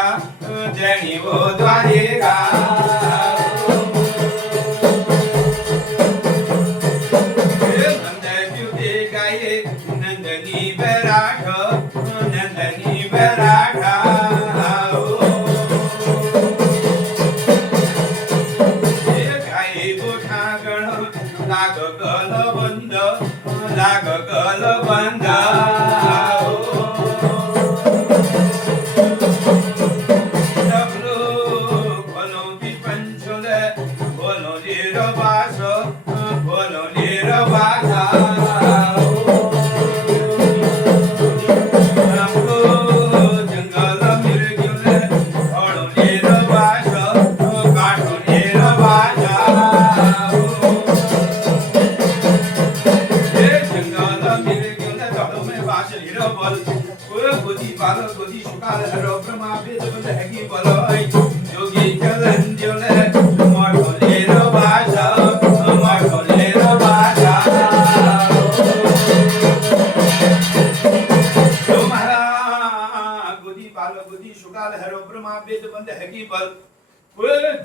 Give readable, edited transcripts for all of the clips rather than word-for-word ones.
द्वारिका जैनी वो द्वारिका नंद जुते गाये नंदनी बैराठ नंदनी बैराठा गाये गोठा गण लाग गल बंद लाग गल बंद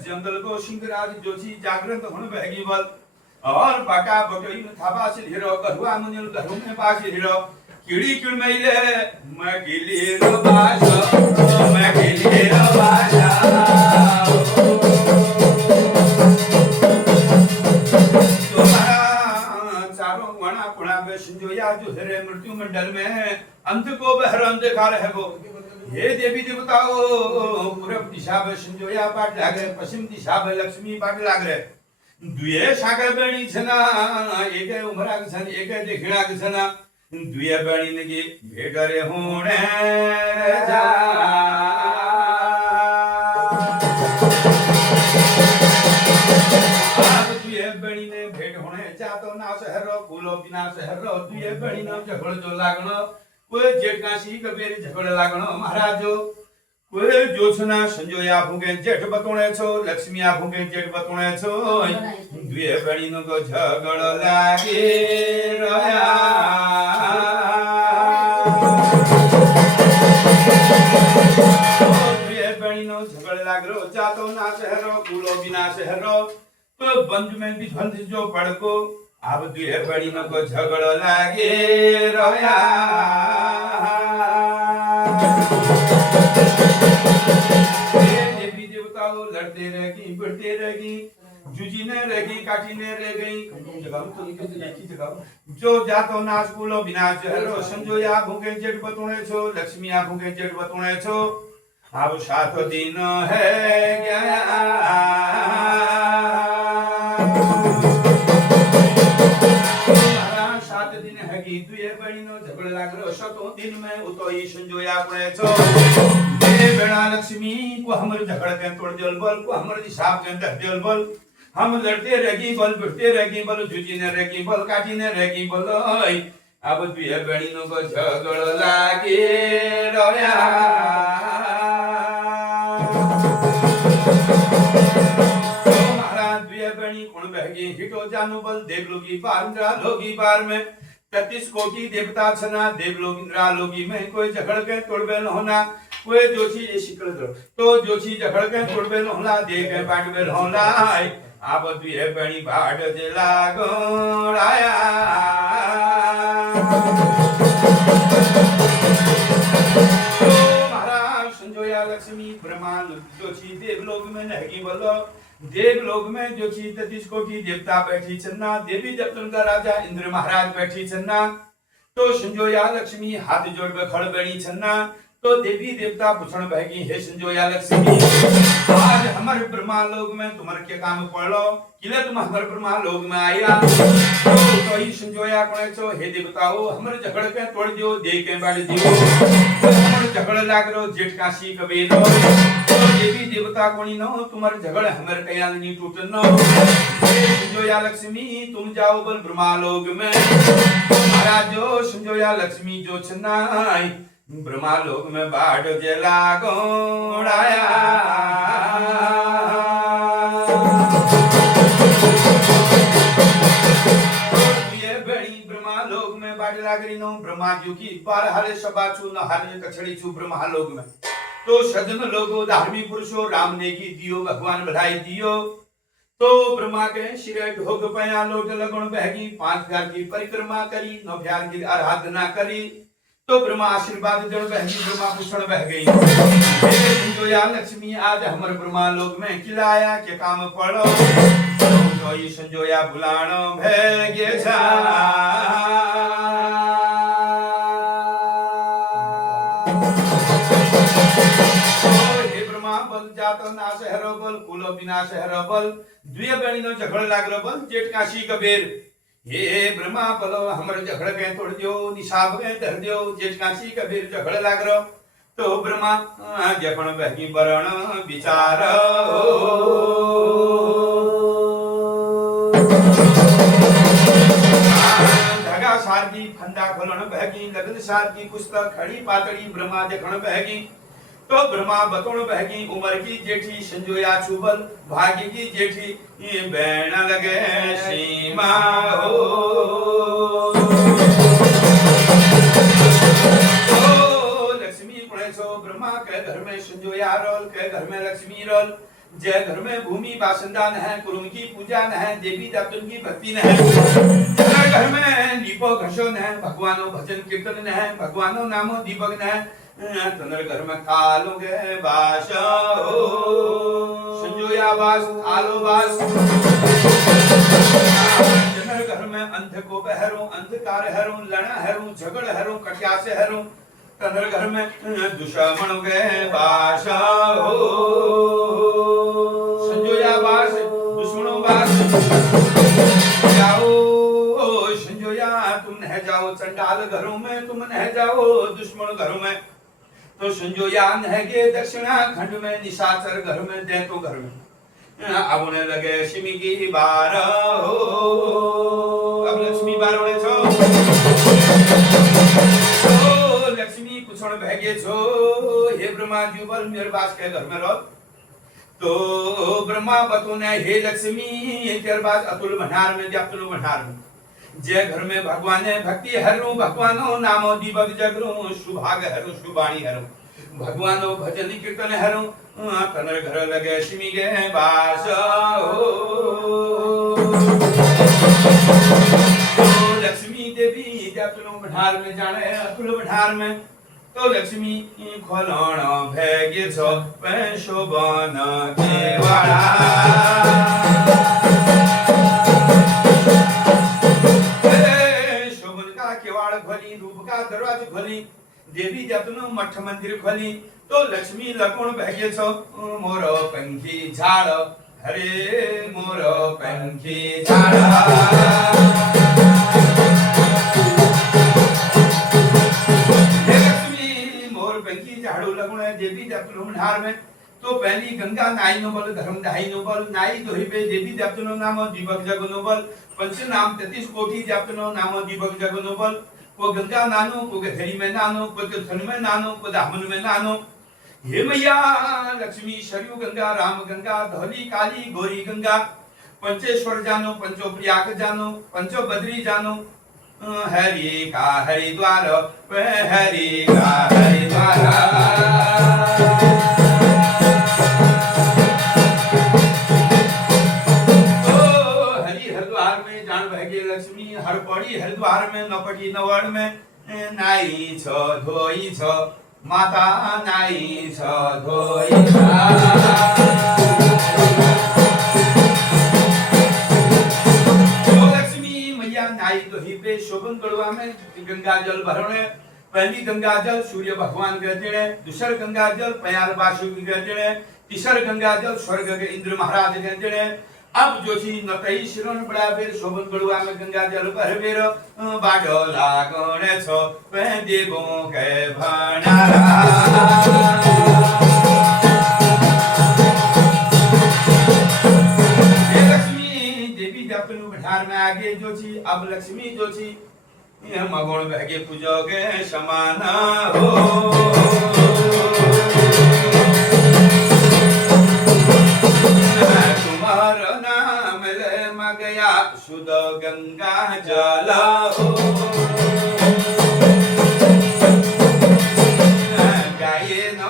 जंगल को सिंहराज जोशी जागृत होने बहगी बल और बाका बकरी में थापा से हीरो कहुआ मुनिल घरों में पास हीरो कीड़ी किड़ मैले मैं गिली रो बाजा मैं गिली रो बाजा तुम्हारा चारों वना पुणा में संजोया जो हरे मृत्यु मंडल में अंत को बहरम देखा रहे वो हे देवी देवताओं पूरब दिशा में संजोया पाट लाग रहे पश्चिम दिशा में लक्ष्मी पाट लाग रहे दुए सागर बणी छना एक उमरा छन एक देखिणा छना दुए बणी ने की भेट रे होणे जा आप दुए बणी ने भेट होणे चातो ना शहर कुलो बिना शहर दुए बणी ने झगड़ जो लागणो कोई जेठ काशी कबीर झगड़ लागणो महाराजो कोई जोशना संजोया भूगे जेठ बतोणे छो लक्ष्मी आ भूगे जेठ बतोणे छो दुए बणी नो को झगड़ लागे रया दुए बणी नो झगड़ लागरो जातो ना शहरो कुलो बिना शहरो तो बंद में भी बंद जो पड़को अब दुए बणी नो को झगड़ लागे रया देवी देवताओं लड़ते रहेगी बढ़ते रहेगी जुजीने रहेगी काटीने रह गई जो जातो नाश कुलो विनाश हरो संजोया भूखे जेठ बतुणे छो लक्ष्मी आ भूखे जेठ बतुणे छो अब 7 दिन है गया 7 दिन है की दुए बणी नो झगड़ लागरो 7 दिन में उतोई संजोया पड़े छो बेड़ा लक्ष्मी को हमर झगड़ के तोड़ दियल बल को हमर हिसाब के अंदर दियल बल हम लड़ते रहेगी बल बढ़ते रहेगी बल जुजीने रहेगी बल काटीने रहेगी बल अब दुए बणी नो को झगड़ लागे रोया महाराज दुए बणी कोण बहगी हिटो जानो बल देवलोकी पार इंद्रा लोकी पार में 33 कोटि देवता छना देवलोक इंद्रा लोकी में कोई झगड़ के तोड़बेल होना कोई जोशी ये शिकल दो तो जोशी झगड़ के तोड़बेल होना दे के बाटबेल होना आप दुए बणी बाट जे लागोड़ाया तो महाराज संजोया लक्ष्मी ब्रह्मा जोशी देवलोक में नहगी बोलो देवलोक में जोशी 33 कोटि देवता बैठी छन्ना देवी देवतन का राजा इंद्र महाराज बैठी छन्ना तो संजोया लक्ष्मी हाथ जोड़ के खड़ बनी छन्ना तो देवी देवता पूछण बहगी हे संजोया लक्ष्मी आज हमर ब्रह्मा लोक में तुम्हारे क्या काम पड़लो किले तुम हमर ब्रह्मा लोक में आया तो ही संजोया कोने छो हे देवताओ हमर झगड़ के तोड़ दियो दे के बाड़ दियो हमर झगड़ लागरो जेठ काशी कबीर तो देवी देवता कोनी नो तुम्हार झगड़ हमर कयाल नी टूटनो हे संजोया लक्ष्मी तुम जाओ बल ब्रह्मा लोक में महाराजो संजोया लक्ष्मी जो छनाई ब्रह्मा लोक में बाढ़ जला गोड़ाया ये बड़ी ब्रह्मा लोक में बाढ़ लागरी नो ब्रह्मा जी की बार हरे सभा छु न हरे कछड़ी छु ब्रह्मा लोक में तो सज्जन लोगों धार्मिक पुरुषों राम ने की दियो भगवान बधाई दियो। तो ब्रह्मा के सिरे ढोग पया लोट लगन बहगी 5 घर की परिक्रमा करी 9 प्यार की आराधना करी। तो ब्रह्मा आशीर्वाद जन बहगी ब्रह्मा पूछण बह गई जो या लक्ष्मी आज हमर ब्रह्मा लोक में खिलाया के काम पड़ो। तो ये संजोया बुलाणो भैगे छा जातो नाश हरो बल कुलो विनाश हरो बल द्विय बेणीनो झगड़ लागलो बल जेठ काशी कबीर हे ब्रह्मा बोलो हमर झगड़ के तोड़ दियो निशाब के धर दियो जेठ काशी कबीर झगड़ लागरो। तो ब्रह्मा जपण बहगी बरण विचार धागा सार की फंदा खोलण बहगी लगन सार की पुस्तक खड़ी पातड़ी ब्रह्मा जखण बहगी। तो ब्रह्मा बतौण बहगी उमर की जेठी संजोया चुबल भाग्य की जेठी ये बैण लगे सीमा हो। तो लक्ष्मी पुणे सो ब्रह्मा के घर में संजोया रोल के घर में लक्ष्मी रोल जय घर में भूमि बासंदा न है कुरुम की पूजा न है देवी दातुन की भक्ति न है घर में दीपो घसो न है भगवानो भजन कीर्तन न है भगवानो नामो दीपक न है तनर घर में खालोगे बास संजोया बास आलो बास तनर घर में अंध को बहरू अंधकार हरू लड़ा हरू झगड़ हरू कटिया से हरू तनर घर में दुश्मन गए बास संजोया बास दुश्मनों बास जाओ संजोया तुम न जाओ चंडाल घरों में तुम न जाओ दुश्मन घरों में। तो संजोया नहगे दक्षिणा खंड में निशाचर घर में दैतो घर में अब उन्हें लगे सिमी की बार हो अब लक्ष्मी बार होने छो तो लक्ष्मी कुछण भगे छो हे ब्रह्मा जी बल मेरे पास के घर में रहो। तो ब्रह्मा बतू ने हे लक्ष्मी तेरे पास अतुल भंडार में अतुल भंडार में जय घर में भगवान भक्ति हरू भगवानो नामो दीपक जगरू सुभाग हरू सुबाणी हरू भगवानो भजन कीर्तन हरू तनर घर लगे सिमी गे बास हो। तो लक्ष्मी देवी अतुल भंडार में जाने अतुल भंडार में तो लक्ष्मी खोलण भैगे छो शोभन केवाड़ा रूप का दरवाजा खोली देवी जतनो मठ मंदिर खोली। तो लक्ष्मी लकोण बहगे छो मोरो पंखी झाड़ हरे मोरो पंखी झाड़ लक्ष्मी मोर पंखी झाड़ू लगुण देवी जतनो भंडार में। तो पहली गंगा नाई नो बल धर्म दाई नो बल नाई दोहि पे देवी जतनो नाम दीपक जगनो बल पंच नाम 33 कोटि जतनो नाम दीपक जगनो बल को गंगा नानो को गधरी में नानो को थन में नानो को दामन में नानो। हे मैया लक्ष्मी सरयू गंगा राम गंगा धौली काली गोरी गंगा पंचेश्वर जानो पंचो प्रयाग जानो पंचो बद्री जानो हरि का हरिद्वार हरि का हरिद्वार। लक्ष्मी हर पड़ी हरिद्वार में नपटी नवड़ में नाई छो धोई छो माता नाई छो धोई तो लक्ष्मी मैया नाई धोई पे शोभन गढ़वा में गंगा जल भरणे पहली गंगा जल सूर्य भगवान गर्जने दूसर गंगा जल पयार बासु की गर्जने तीसर गंगा जल स्वर्ग के इंद्र महाराज गर्जने। अब जो छी नतई शिरोन बड़ा बेर शोभन गढ़वा में गंगा जल भर बेर बाडो लागणे छो पे देवो के भंडारा। लक्ष्मी देवी जपनु भंडार में आगे जो छी अब लक्ष्मी जो छी मगोण बहगे पूजोगे समान हो। शुद्ध गंगा जल गाये न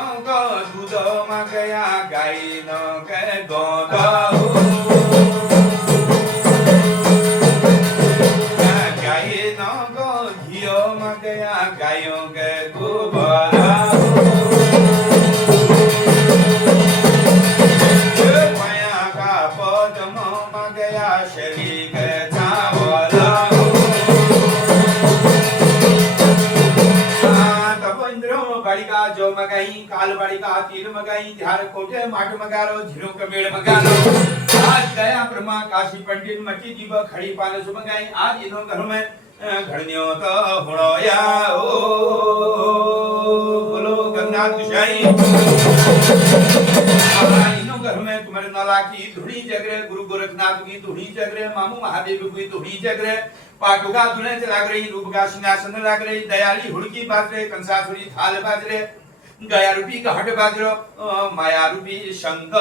न गो घियो म गया गायों के गोबर माया का पदम म गया शरीर के चावल तब इंद्रो बालिका जो मगाई काल बालिका तीर मगाई ध्यान कोटे माट मगारो झिरो कमेड़ मगारो आज गया ब्रह्मा काशी पंडित मटी दीब खड़ी पानस मगाई आज इनो घर में घड़नियों तो हुड़ोया ओ बोलो गंगानाथ गुसाई इनो घर में तुम्हारे नाला की धुनी जगरे गुरु गोरखनाथ की धुनी जगरे मामू महादेव की धुनी जगरे पाटुका धुने चला रही रूप का सिंहासन लग रही दयाली हुड़की बाज रहे कंसासुरी थाल बाज रहे गया रूपी घाट बाज रो माया रूपी शंख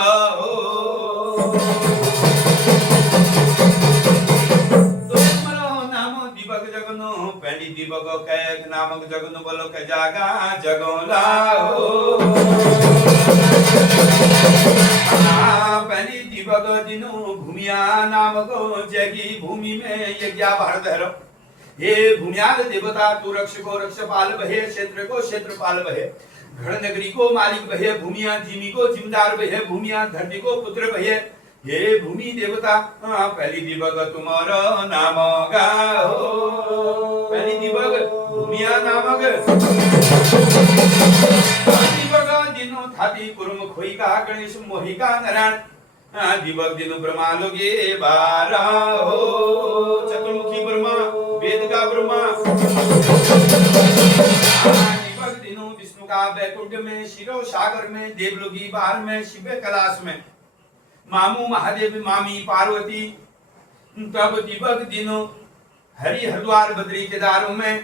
दीपक जगनो पहली दीपक कैक नामक जगनो बोलो के जागा जगोला पहली दीपक दिनो भूमिया नामक जगी भूमि में यज्ञ भारधर हे भूमियाल देवता तू रक्षको रक्षपाल बहे क्षेत्र को क्षेत्रपाल बहे घड़ नगरी को मालिक बहे भूमिया जिमी को जिमदार बहे भूमिया धरती को पुत्र बहे हे भूमि देवता पहली दीपक तुम्हारा नाम गाओ पहली दीपक भूमिया नामक दीपक दिनो थाती कुरुम खोई का गणेश मोहि का नारायण दीपक दिनो ब्रह्मा लोगे बारा हो चतुर्मुखी ब्रह्मा वेद का ब्रह्मा दीपक दिनो विष्णु का बैकुंठ में शिरो सागर में देवलोगी बाहर में शिव कैलाश में मामू महादेव मामी पार्वती तब दीपक दिनो हरि हरिद्वार बद्री केदारों में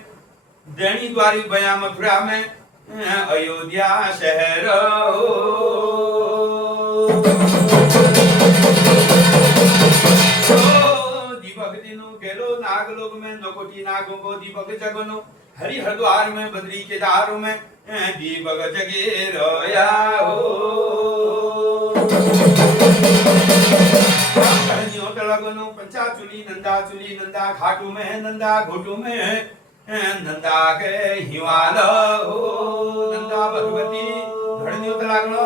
दैनी द्वारी बया मथुरा में अयोध्या शहर दीपक दिनो गेलो नागलोक में नकोटी नागों को दीपक जगनो हरि हरिद्वार में बद्री केदारों में दीपक जगे रोया लगनो पंचाचुली नंदा घाटू में नंदा घोटू में नंदा के हिमाल हो नंदा भगवती घड़नियों लगनो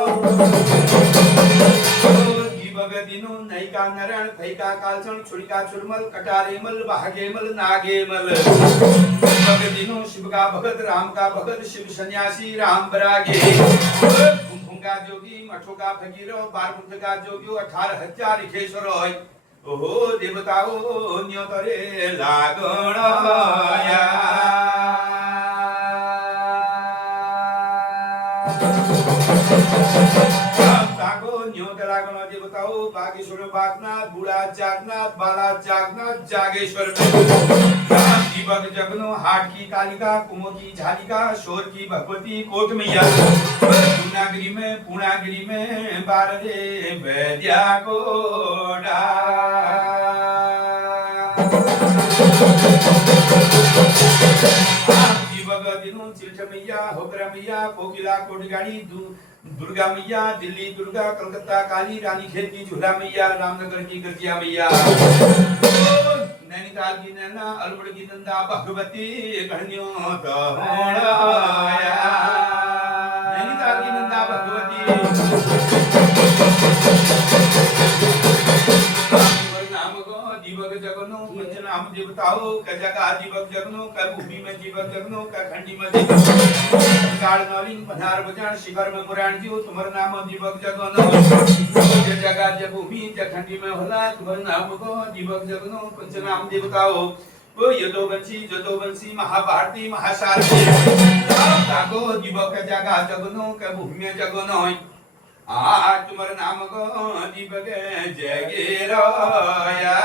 दीपक दिनो नैका नरण फैका कालचन छुड़िका छुरमल कटारेमल भागेमल नागेमल दीपक दिनो शिव का भगत राम का भगत शिव सन्यासी राम बरागे का जोगी मठो का फकीरो बारमुख का जोगी 18,000 इखेश्वर होय ओहो देवताओ न्योतरे लागणया ताको न्योत लागण देवताओ बागेश्वर बागनाथ बूढ़ा जागनाथ बाला जागनाथ जागेश्वर दीपक जगनो हाट की कालिका कुमो की झालिका शोर की भगवती कोट मैया पूर्णागिरी में बारदे वैद्या कोडा दीपक दिनो चिल्ठ मैया होकरा मैया कोकिला कोटगाड़ी दुर्गा मैया दिल्ली दुर्गा कलकत्ता काली रानी खेत की झूला मैया रामनगर की गर्जिया मैया नैनीताल की नैना अलमड़ की नंदा भगवती घड़नियों तो होड़ाया नैनीताल की नंदा भगवती दीपक जगनो पंचनाम देवताओ का जगह दीपक जगनो का भूमि में दीपक जगनो का खंडी में काल नौलिंग पधार बजान शिखर में पुराण जीव तुम्हारा नाम दीपक जगनो ये जगह जब भूमि खंडी में होला तुम्हारा नाम को दीपक जगनो पंचनाम देवताओ वो यदुवंशी महाभारती महासारथी ताको दीपक जगह जगनो का भूमि में जगनो आज तुम्हारा नाम को दीपक जगे रोया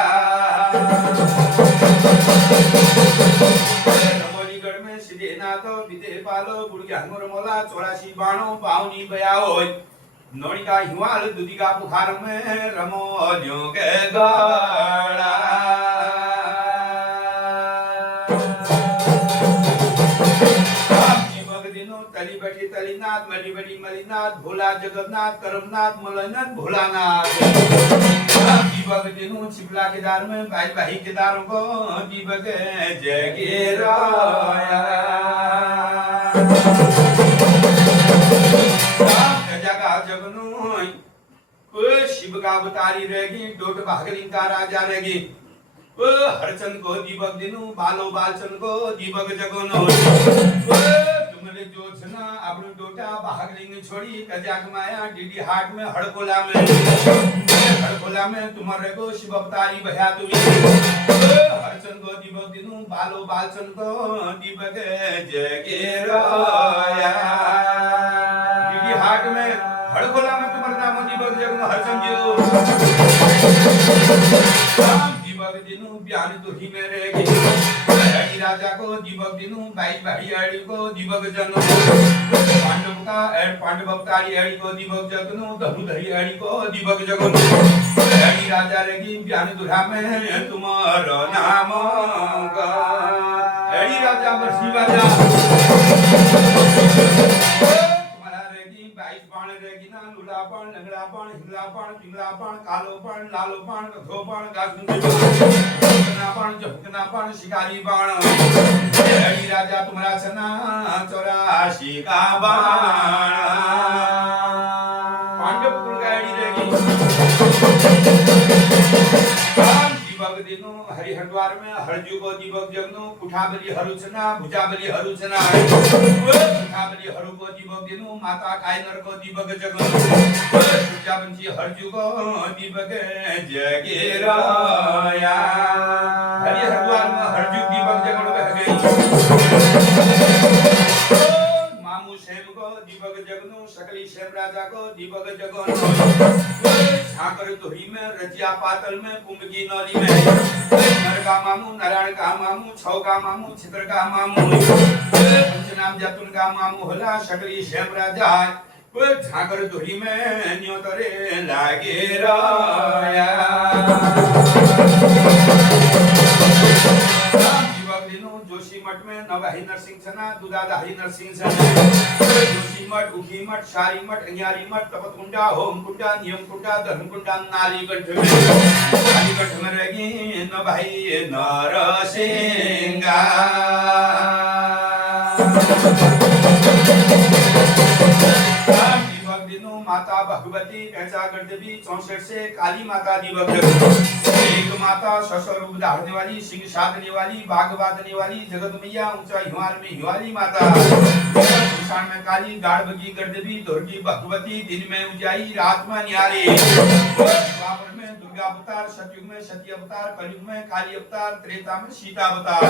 रमोलीगढ़ में सिद्धेनाथ विदे पालो बुढ़िया मोला 84 बाणों पावनी बयाओ नौड़ी का हिमाल दूधी का बुखार में रमोलियों के गड़ा दिनो तली बैठी तलीनाथ मली बड़ी मलीनाथ भोला जगन्नाथ करमनाथ मलयनाथ भोलानाथ दीपक दिनो चिपला केदार में भाई भाई केदारों को दीपक जगेराया जगा जगनो शिव का अवतारी रहेगी डोट भागलिंग का राजा रहेगी हरचंद को दीपक दिनु बालो बालचंद को दीपक जगनो तुमने जो छना अपने डोटा भागलिंग छोड़ी कजाक माया डीडी हाट में हड़कोला में तुम्हारे को शिव अवतारी भया तुमी हरचंद को दीपक दिनु बालो बालचंद को दीपक जगेराया डीडी हाट में हड़कोला में तुम्हारा नाम दीपक जगनो हरचंद जी दीपक दिनु ब्यान तो ही में रहेगी हरि राजा को दीपक दिनु भाई भाई हरि को दीपक जनो पांडव अवतारी हरि को दीपक जगनो धनुधरी हरि को दीपक जगनो हरि राजा रहेगी ब्यान दुरा में तुम्हारा नाम हरि राजा बरसी राजा रेगिना लुलापण लंगड़ापण हिंगलापण पिंगलापण कालोपण लालोपण रथोपण गाजनापण झपकनापण शिकारीपण हरि राजा तुम्हारा छना 84 का बाण पांडव कुल का हरि रेगी दीपक दिनो हरि हरिद्वार में हरजू को दीपक जगनो कुठाबली हरुचना भुजाबली हरुचना कुठाबली हरु को दीपक दिनो माता कायनर को दीपक जगनो भुजाबंची हरजू को दीपक जगेराया हरि हरिद्वार में हरजू दीपक जगनो बह गई मामू शेम को दीपक जगनो सकली शेम राजा को दीपक जगनो झांकर तोही में रजिया पातल में कुंभ की नौली में नर का मामू नारायण का मामू छौ का मामू छित्र का मामू पंचनाम जतुन का मामू होला सकली शेम राजा झांकर तोही में न्योतरे लागे राया जोशी मठ में नवाही नरसिंह छना दुदादाही नरसिंह छना जोशी मठ उखी मठ शारी मठ अन्यारी मठ तपकुंडा होम कुंडा नियम कुंडा धर्म कुंडा नाली कंठ में रहेगी नवाही नरसिंह माता भगवती कैसा गढ़देवी 64 से काली माता दीपक एक माता ससुर रूप धारने वाली सिंह साधने वाली बाघ बांधने वाली जगत मैया ऊंचा हिमालय में हिमालय माता ईशान में काली गाढ़बगी गढ़देवी दुर्गी भगवती दिन में उजाई रात में न्यारी द्वापर में दुर्गा अवतार सतयुग में सती अवतार कलयुग में काली अवतार त्रेता में सीता अवतार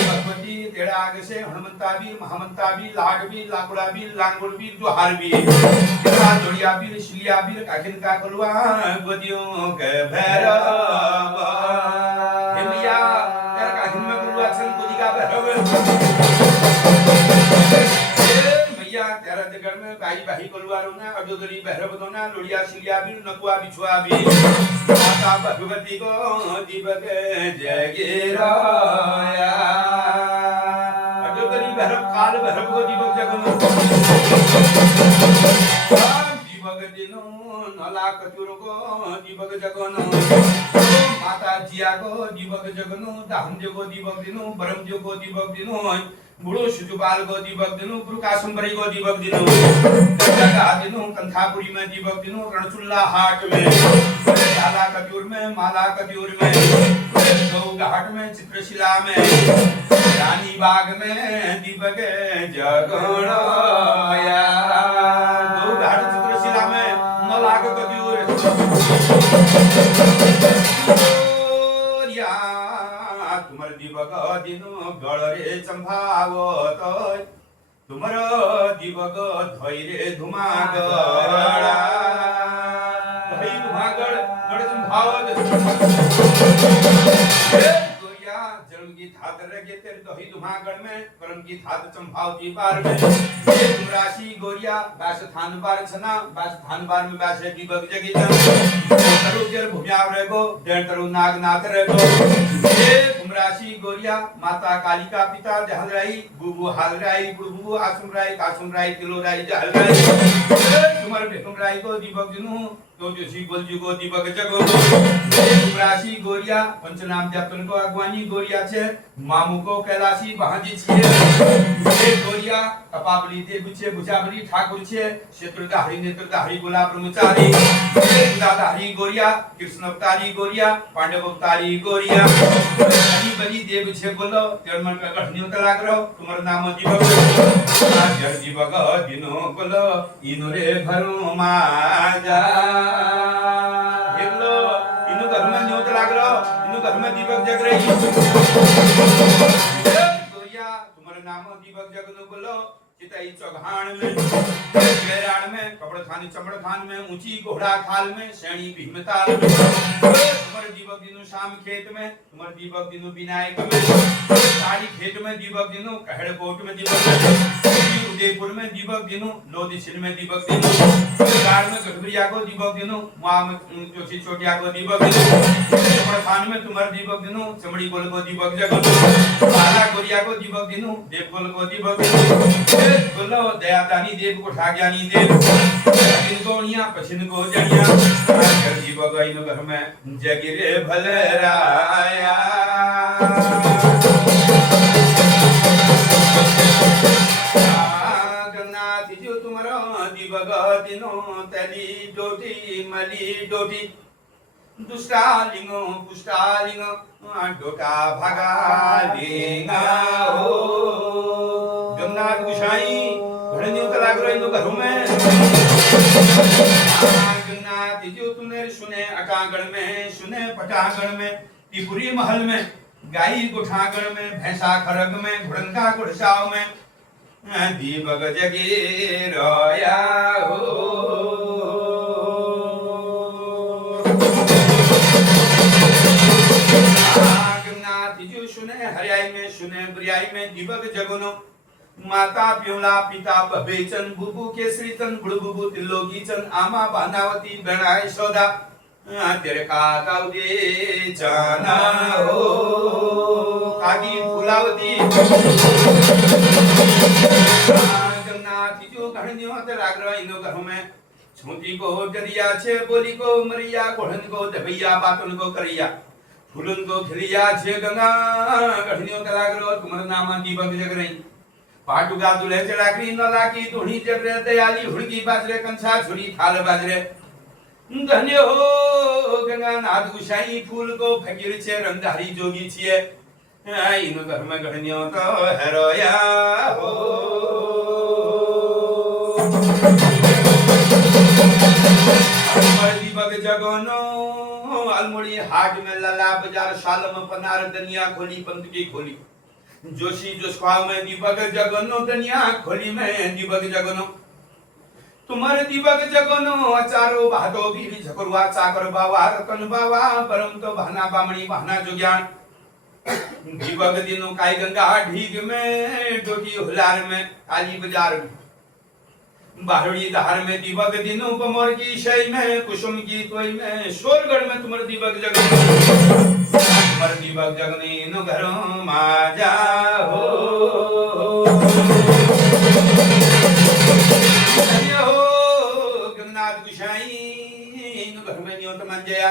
भगवती तेरा आगे से हनुमंता वीर महामंता वीर लाड वीर लाकुड़ा वीर लांगुड़ वीर जोहार वीर जोड़िया वीर शिलिया वीर काकिन का कलुआ गोदियों के भैरव हिमिया तेरा काकिन में कलुआ सन गोदी का भैरव मैया तेरा जगड़ में भाई भाई कलुआ रोना अजोदरी भैरव दोना लोड़िया शिलिया वीर नकुआ बिछुआ वीर माता भगवती को दीपक जगेराया अजोदरी भैरव काल भैरव को दीपक जगनो दीपक दिनो नला कचुरो को दीपक जगनो माता जिया को दीपक जगनो दामदेव को दीपक दिनो ब्रह्मदेव को दीपक दिनो बुढ़ो शिशुपाल को दीपक दिनो गुरु कासुंबरी को दीपक दिनो जगा दिनो कंथापुरी में दीपक दिनो रणचुल्ला हाट में माला कचूर में माला कचूर में गौ घाट में चित्रशिला में रानी बाग में दीपक जगणया गौ घाट चित्रशिला में मलाक कचूर तुमर दीपक दिनो गड़रे चंभावत तुमर दीपक धैरे धुमागड़ा धै धुमागड़ गड़ चंभावत गोरिया जन्म की थात रगे तेरे दही दुहागण में करम की थात चंपावती पार में ये राशि गोरिया बास थान बार छना बास थान बार में बास की बग जगी तरु जर भुम्याव रेगो डेढ़ तरु नागनाथ रेगो ये राशि गोरिया माता कालिका पिता जहलराई बुबु हालराई बुबु आसुमराई कासुमराई तिलोराई जहलराई तुम्हारे बेकुमराई को दीपक जुनू तो जोशी गोल जुगो दीपक जगो राशि गोरिया पंचनाम जातन को अगवानी गोरिया छे मामू को कैलाशी बहाजी छे गोरिया कपाबली देव छे भुजाबली ठाकुर छे क्षेत्रधारी नेत्रधारी गोला ब्रह्मचारी दादारी गोरिया कृष्ण अवतारी गोरिया पांडव अवतारी गोरिया बड़ी बड़ी देव छे बोलो जन्म का गठनियो तलाक रहो तुम्हारा नाम दीपक जर दीपक दिनो बोलो इनो रे घरो माजा हेलो इनो घर में न्योत लाग रहो इनो घर में दीपक जग रही गोरिया तुम्हारा नाम दीपक जगनो बोलो चिताई चौघाण में गैराण में कपड़ खानी चमड़ खान में ऊंची घोड़ा खाल में सैनी भीमताल में तुम्हारे दीपक दिनो शाम खेत में तुम्हारे दीपक दिनो विनायक में साड़ी खेत में दीपक दिनो कहड़ कोट में दीपक उदयपुर में दीपक दिनो लोदिशिल में दीपक दिनो कार में कटबरिया को दीपक दिनो वहां में चोटी छोटिया को दीपक दिनो कपड़ खान में तुम्हारे दीपक दिनो चमड़ी गोल को दीपक जगो बाला गोरिया को दीपक दिनो देव गोल को दीपक दिनो बोलो दया दानी देव को ठाज्ञानी देव इनको निया पछिन को जनिया कर दीपक इनो घर में जगिरे भलराया गन्नाथ जो तुम्हारा दीपक दिनो तली डोटी मली डोटी दुष्टालिंगो पुष्टालिंगो डोटा भगा लिंगा हो गन्नाथ गुसाई घड़नियों तलाक रहे नो घरों में गन्नाथ जो तूने सुने अकागण में सुने पटागण में त्रिपुरी महल में गाई गुठागण में भैंसा खरग में घुड़ंका गुड़साव में दीपक जगे रोया हो जो सुने हरियाई में सुने बुरियाई में दीपक जगनो माता प्योला पिता बबेचन बुबु केसरी चन बुड़बुबु तिलोकी चन आमा बानावती बनाए सौदा तेरे काका उदे जाना हो कागी फुलावती गन्नाथ जो घड़नियों ते रागरा इनो घरों में छोटी को डरिया छे बोली को मरिया घोड़न को दबैया बातन को करिया फूलन को खिलिया छे गंगा गठनियों तलाक रो तुम्हारा नाम दीपक जग रही पाटुगा दुले चढ़ाकरी नला की धुनी जग रे दयाली हुड़की बाजरे कंसा छुरी थाल बाजरे धन्य हो गंगा नाथ गुसाई फूल को फकीर छे रंगधारी जोगी छिए इनो घर में गठनियों तो हरोया हो दीपक जगनो अलमुड़ी हाट में लला बाजार सालम पनार दनिया खोली पंत की खोली जोशी जोशवाव में दीपक जगनो दनिया खोली में दीपक जगनो तुम्हारे दीपक जगनो अचारो भादो बीरी झकरुआ चाकर बावा रतन बावा परम तो बहना बामणी बहना जोग्यान दीपक दिनो काई गंगा ढीग में डोटी हुलार में काली बाजार में बाहरी धार में दीपक दिनों बमोर की शय में कुसुम की तोय में शोरगढ़ में तुम्हारे दीपक जगने तुम्हारे दीपक जगने नो घरों माजा हो गन्नाथ गुसाई नो घर में नियोत मन जया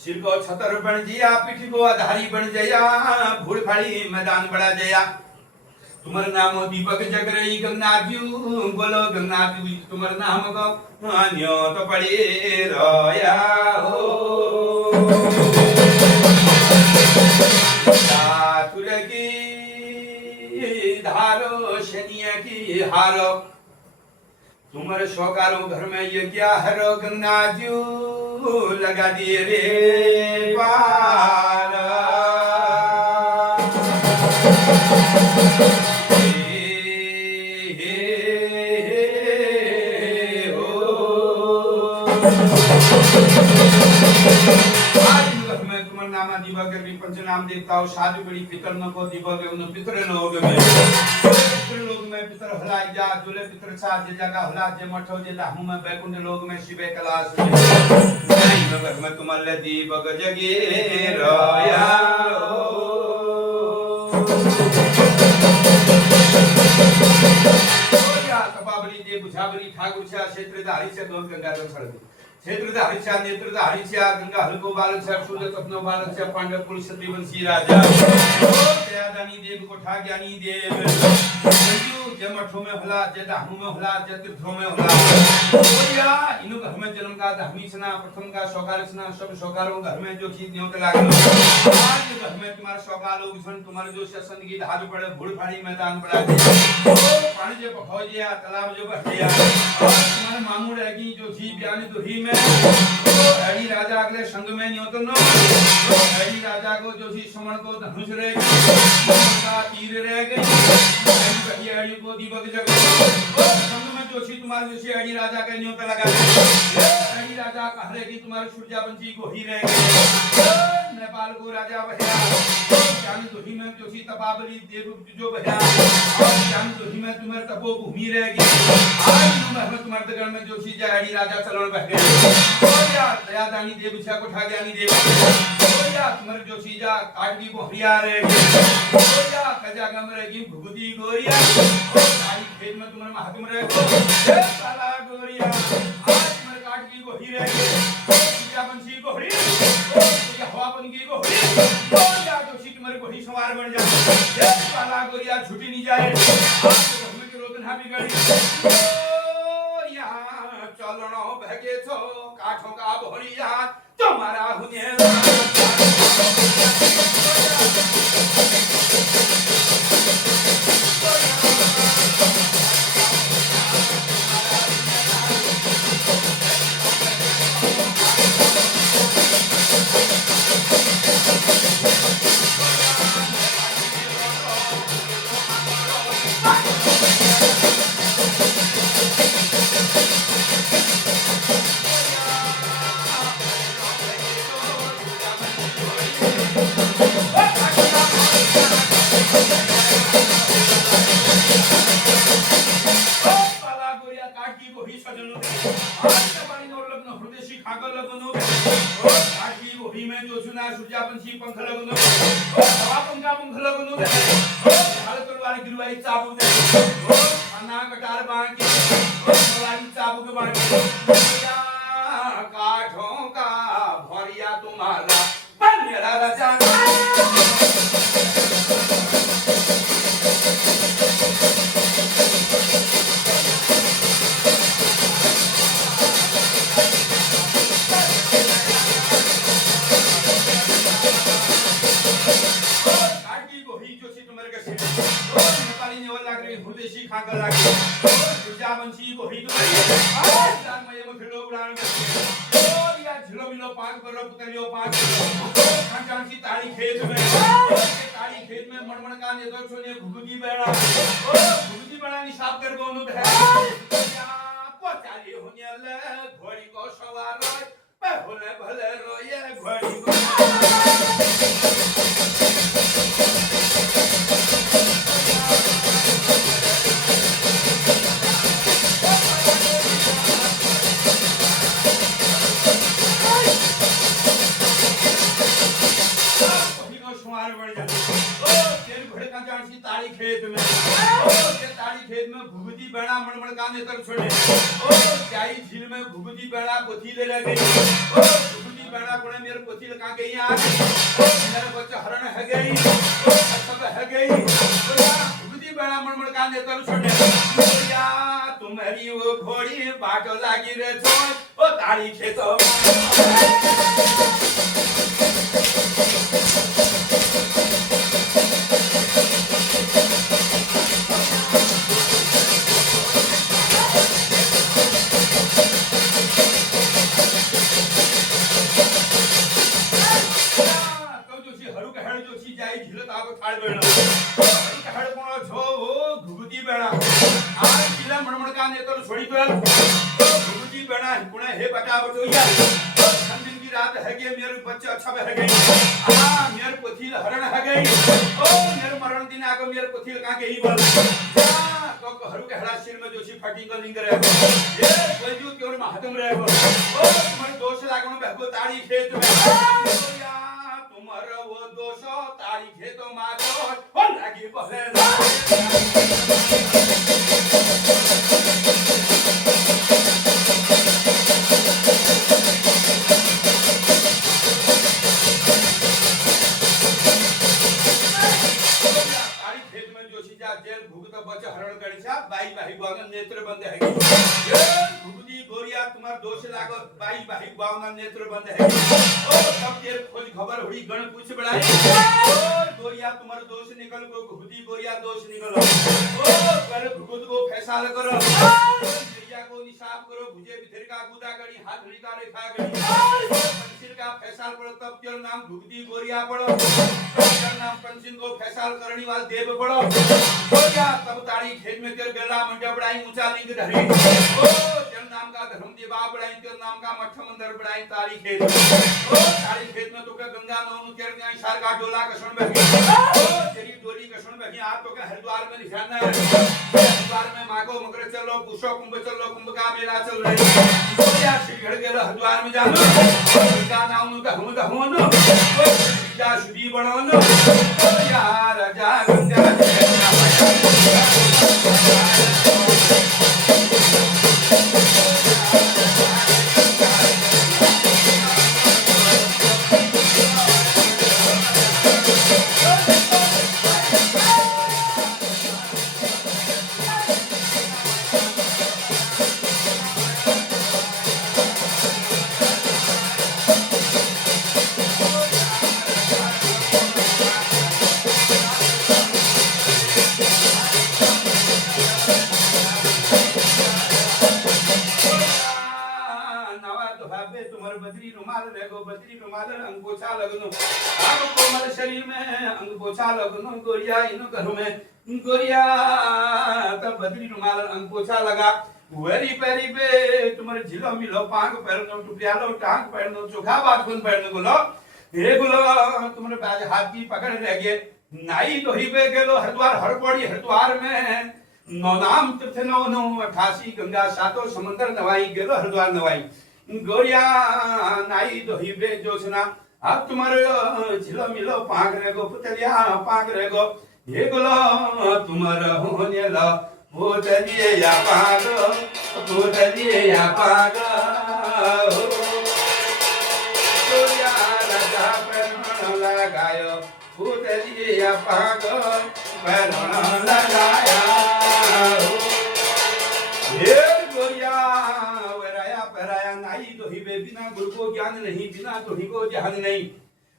सिर को छतर बन जया पीठ को आधारी बन जया भूड़ फाड़ी मैदान बड़ा जया तुम्हारा नाम दीपक जग रही गन्नाथ जी बोलो गन्नाथ जी तुम्हारा नाम को न्यो तो पड़े रोया हो धातुर की धारो शनिया की हारो तुम्हारे शौकारों घर में ये क्या हरो गन्नाथ जी लगा दिए रे पारा पंचनाम देवताओं साधु बड़ी पितर न को दिवग उन पितर लोग में पितर हला जा जुले पितर सा जे जगह हला जे मठो जे लाहू में बैकुंठ लोग में शिवे कलाश नहीं भगत में तुमले दीपक जगे रया कपाबली दे बुझाबली ठाकुर छा क्षेत्र धारी से दोन गंगा तो छड़ क्षेत्र धारी छा नेत्र धारी छा गंगा हलको बालक छा सूर्य कपनो बालक छा पांडव कुल क्षत्रिवंशी राजा दयादानी देव कोठा ज्ञानी देव संजू जमठो में होला जे दाहू में होला जे तीर्थों में होला बोलिया इनु घर में जन्म का धामी सना प्रथम का सौगार सना सब सौगारों घर में जो चीज न्योत लागलो आज घर में तुम्हारे सौगार लोग सन तुम्हारे जो शासन की धार पड़े भूड़ फाड़ी मैदान पड़ा पानी जो पखोजिया तालाब जो बहतिया और तुम्हारे मामू रहेगी जो जी बयानी तो ही में हरी राजा अगले संग में न्योत नो हरी राजा को जो जी समण को धनुष रहेगी का तीर रह गई हरी को दीपक जग संग में जो छी तुम्हारे जो छी हरी राजा के न्योत लगा हरी राजा कह रहे कि तुम्हारे सूर्यवंशी को ही रह गए नेपाल को राजा भया ज्ञान दोही में जो छी तपाबली देव जो भया और ज्ञान दोही में तुम्हारे तपो भूमि रहेगी आज तुम्हारे गण में जो छी हरी राजा चलन बह गए बोलिया दयादानी देव छा को ठा ज्ञानी देव बोलिया तुम्हारे जो छी जा काटगी को हरिया रहेगी बोलिया कजा गम रहेगी भुगुदी गोरिया सारी खेत में तुम्हारे महात्म रहेगो हे साला गोरिया आज तुम्हारे काटगी को ही रहेगी सूर्यवंशी को हरी या हवापन की को हरी बोलिया जो छी तुम्हारे को ही सवार बन जा हे साला गोरिया छुट्टी नहीं जाए आज धर्म के रोदन हा बिगड़ी चलनो भगे छो काठों का भोरिया तुम्हारा हुनेरा सूर्यवंशी पंख लगनो हवा पंखा पंख लगनो हाल तलवार गिरवाई चाबुक दे खाना कटार बांकी तलवारी चाबुक बांकी या काठों का भरिया तुम्हारा बन मेरा राजा खाकर लागे सूर्यवंशी को ही तो आज जान में ये खिलो उड़ान कर और या झिलो मिलो पांच पर पुतलियो पांच खांचांसी ताड़ी खेत में मणमण का ने तो सोने भुगुदी बेड़ा निशाब कर बोनु है या को चाली होने ले घोड़ी को सवार रोय पे होने भले रोये घोड़ी को खेत में भुगती बेड़ा मणमण कांदे तर छोड़े ओ जाई झील में भुगती बेड़ा पोथी ले गई ओ भुगती बेड़ा कोने मेरे पोथी लगा गई आ ओ मेरे बच्चा हरण है गई ओ सब है गई ओ भुगती बेड़ा मणमण कांदे तर छोड़े या तुम्हारी वो घोड़ी बाटो लागी रे छोड़ ओ ताड़ी खेतो रात है मेरे बच्चे अच्छा बह गए मेर पथिल हरण ह गई ओ मेर मरण दिन आगो मेर पथिल का गई बल तो हरु के हड़ा सिर में जोशी फटी को लिंग रे ये बजू तोर महातम रे ओ तुम्हारे दोष लागनो बहगो ताड़ी खेत में या तुम्हारा वो दोष ताड़ी खेत मागो ओ लागी बहरे बच हरण करिसा बाई बाई बावन नेत्र बंद है ये भुगदी गोरिया तुम्हार दोष लागो बाई बाई बावन नेत्र बंद है ओ तब तेर खोज खबर हुई गण पूछ बढ़ाई ओ गोरिया तुम्हार दोष निकल को भुगदी गोरिया दोष निकलो ओ पर भुगद को फैसला करो गोरिया को निशाब करो भुजे भितर का गुदा गणी हाथ रिका रेखा गणी पंचिल का फैसला पड़ो तब तेर नाम भुगदी गोरिया पड़ो तेर नाम पंचिल को फैसला करनी वाल देव पड़ो गोरिया तब ताड़ी खेत में तेर बेला मंडा बड़ाई ऊंचा लिंग धरी ओ तेर नाम का धर्म देवा बड़ाई तेर नाम का मठ मंदिर बड़ाई ताड़ी खेत ओ ताड़ी खेत में तो का गंगा नौनु तेर न्याय सार का डोला कसण बही ओ तेरी डोली कसण बही आ तो का हरिद्वार में निशाना है हरिद्वार में मागो मकर चलो पुष्प कुंभ चलो कुंभ का मेला चल रही तो या श्रीगढ़ के हरिद्वार में जानो गंगा नौनु का हम दहनो ओ जा शुभी बननो ओ या राजा गंगा बद्री रुमाल अंग पोछा लगनो अब कोमल शरीर में अंग पोछा लगनो गोरिया इन घरों में गोरिया तब बद्री रुमाल अंग पोछा लगा वेरी पेरी पे तुम्हारे झिलो मिलो पांग पैरनो टुपियालो टांग पैरनो चोखा बाथुन पैरनो बोलो हे बोलो तुम्हारे बाज हाथ की पकड़ रह गए नाई तो ही पे गेलो हरिद्वार हर पड़ी हरिद्वार में नौ नाम तीर्थ नौ नौ 88 गंगा सातो समंदर नवाई गेलो हरिद्वार नवाई गोरिया नाई तो ही बे जोसना अब तुम्हारे झिलो मिलो पांग रे गो पुतलिया पांग रे गो ये गोलो तुम्हारा होने ला पुतलिया या पागो पुतलिया या पागो गोरिया राजा पैरण लगायो पुतलिया या पागो पैरण लगाया ये गोरिया नाई तो ही बिना गुरु को ज्ञान नहीं बिना धुनी को ध्यान नहीं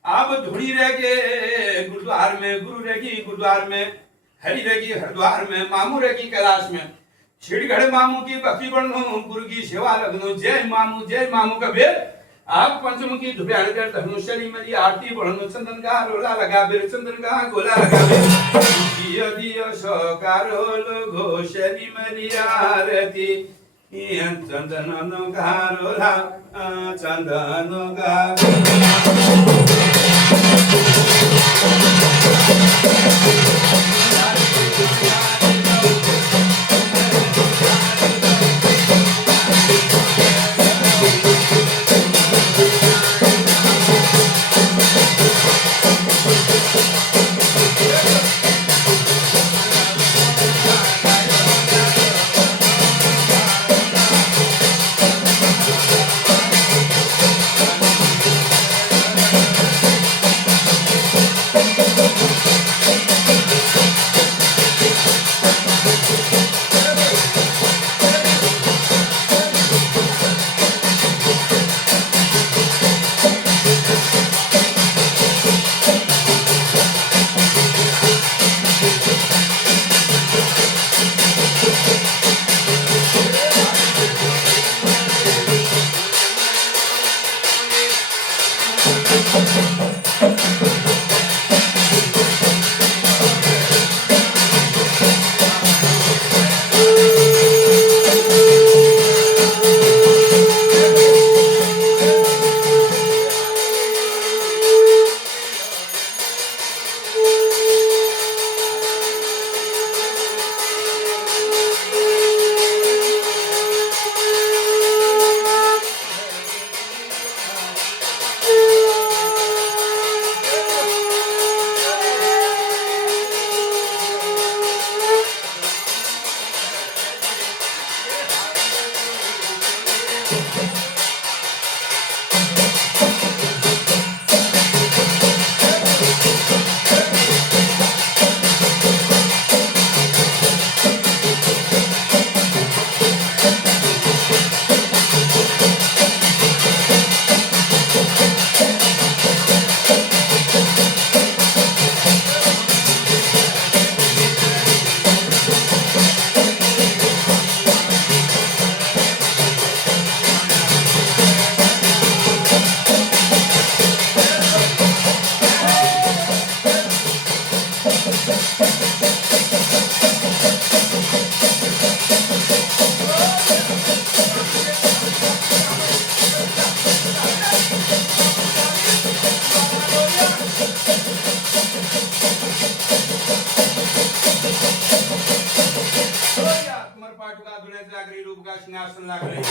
अब धुनी रह के गुरुद्वार में गुरु रहेगी गुरुद्वार में हरि रहेगी हरिद्वार में मामू रहेगी कैलाश में छिड़गढ़ मामू की भक्ति बढ़नो गुरु की सेवा लगनो जय मामू का बेर आप पंचमुखी धुप्याण कर धनुषरी मरी आरती बढ़नो चंदन का रोला लगा बेर चंदन का गोला लगा बेर दियो दियो सोकारो लोगो शरी मरी आरती चंदन गारोला चंदन पाटुका दुनिया लाग रही रूप का सिंहासन लाग रही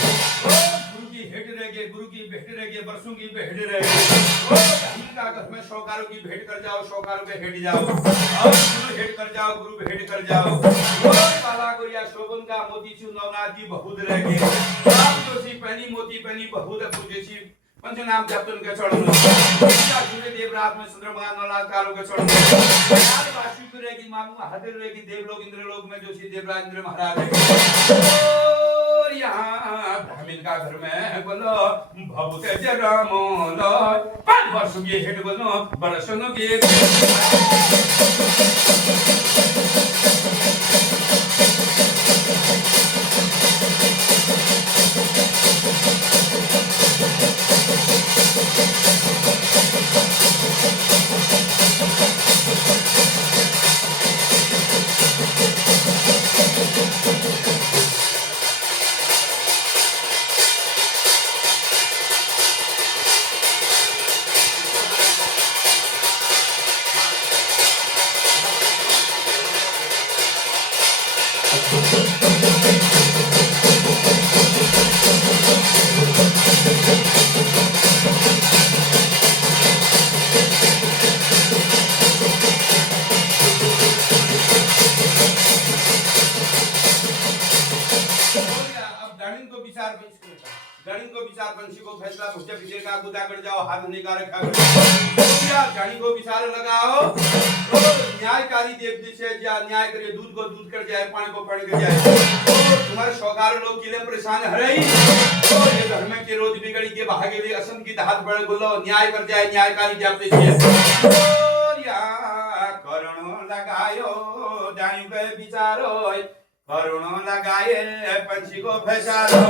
गुरु की भेंट रहेगी गुरु की भेंट रहेगी बरसों की भेंट रहेगी का घर में शौकारों की भेंट कर जाओ शौकारों पे भेंट जाओ और गुरु भेंट कर जाओ गुरु भेंट कर जाओ बाला गोरिया शोभन का मोती चू नवनाथ जी बहुत रहेगी आप जो सी पहनी मोती पहनी बहुत पूजेसी पंचनाम जपतन के चढ़ो सूर्य देवरात में चंद्रमा नलाकारों के चढ़ो यार वाशी रहेगी मामू हाजिर रहेगी देवलोक इंद्रलोक में जो सी देवराज इंद्र महाराज है और यहाँ ब्राह्मण का घर में बोलो भभूते जगमो लो 5 वर्ष की हेड बोलो बरसों की पंछी को फैसला भुजा विजय का गुदा कर जाओ हाथ निकाल रखा क्या गाड़ी को विचार लगाओ तो न्यायकारी देव से या न्याय करे दूध को दूध कर जाए पानी को पानी कर जाए तो तुम्हारे शौकार लोग किले परेशान है रही तो ये घर में के रोज बिगड़ी के भागे ले असम की हाथ बड़े बोलो न्याय कर जाए न्यायकारी जाते छे और या करुण लगायो जानी के विचारो करुण लगाए पंछी को फैसालो